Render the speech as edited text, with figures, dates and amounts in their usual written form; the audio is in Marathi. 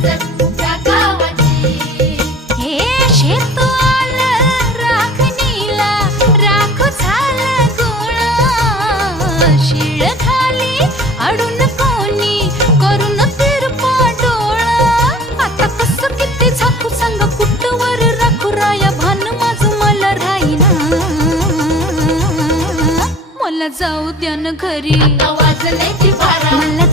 इज्जत त्या गावाची. हे शेत आलं राखणीला, राख झालं गोळा. शिळ खाली अडून कोणी करून तिरपा डोळा. आता कसं किती झाकू सांग कुठवर राखू राया. भान माझं मला राहीना, मला जाऊ द्या न घरी. आता वाजले ती बारा. मला